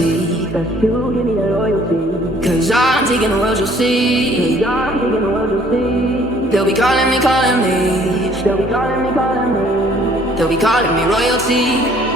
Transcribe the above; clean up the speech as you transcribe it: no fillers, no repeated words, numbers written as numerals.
loyalty. Best you give me that loyalty. Cause I'm taking the world, you'll see. Cause I'm taking the world, you'll see. They'll be calling me, calling me. They'll be calling me, calling me. They'll be calling me royalty.